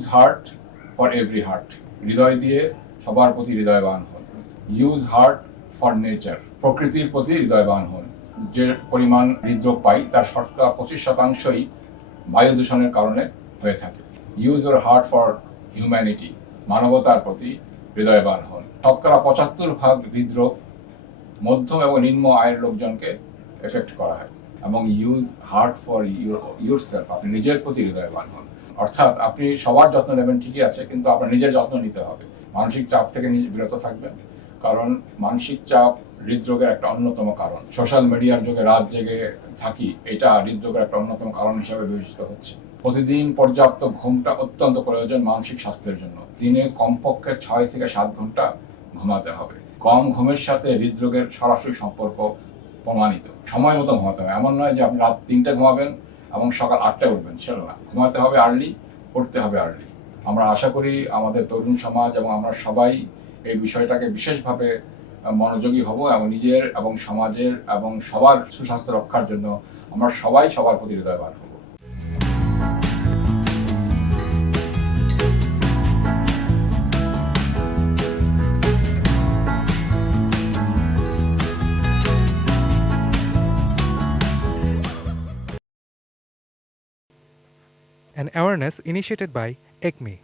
Use heart for every heart, হৃদয় দিয়ে সবার প্রতি হৃদয়বান হন। ইউজ হার্ট ফর নেচার, প্রকৃতির প্রতি হৃদয়বান হন। যে পরিমাণ হৃদরোগ পাই তার 25% বায়ু দূষণের কারণে হয়ে থাকে। Use or heart for humanity, মানবতার প্রতি হৃদয়বান হন। 75% হৃদরোগ মধ্যম এবং নিম্ন আয়ের লোকজনকে এফেক্ট করা হয়। এবং use heart for your self, আপনি নিজের প্রতি হৃদয়বান হন। অর্থাৎ আপনি সবার যত্ন নেবেন ঠিকই আছে, কিন্তু আপনার নিজের যত্ন নিতে হবে। মানসিক চাপ থেকে বিরত থাকবেন, কারণ মানসিক চাপ হৃদরোগের একটা অন্যতম কারণ। সোশ্যাল মিডিয়ার যুগে রাত জেগে থাকি, এটা হৃদরোগের একটা অন্যতম কারণ হিসেবে বিবেচিত হচ্ছে। প্রতিদিন পর্যাপ্ত ঘুমটা অত্যন্ত প্রয়োজন মানসিক স্বাস্থ্যের জন্য। দিনে কমপক্ষে 6 থেকে 7 ঘন্টা ঘুমাতে হবে। কম ঘুমের সাথে হৃদরোগের সরাসরি সম্পর্ক প্রমাণিত। সময় মতো ঘুমাতে হবে, এমন নয় যে আপনি রাত 3টায় ঘুমাবেন এবং সকাল 8টায় উঠবেন, সেটা না। ঘুমাতে হবে আর্লি, উঠতে হবে আর্লি। আমরা আশা করি আমাদের তরুণ সমাজ এবং আমরা সবাই এই বিষয়টাকে বিশেষভাবে মনোযোগী হব এবং নিজের এবং সমাজের এবং সবার সুস্বাস্থ্য রক্ষার জন্য আমরা সবাই সবার প্রতি হৃদয়বান হব। An awareness initiated by ECME.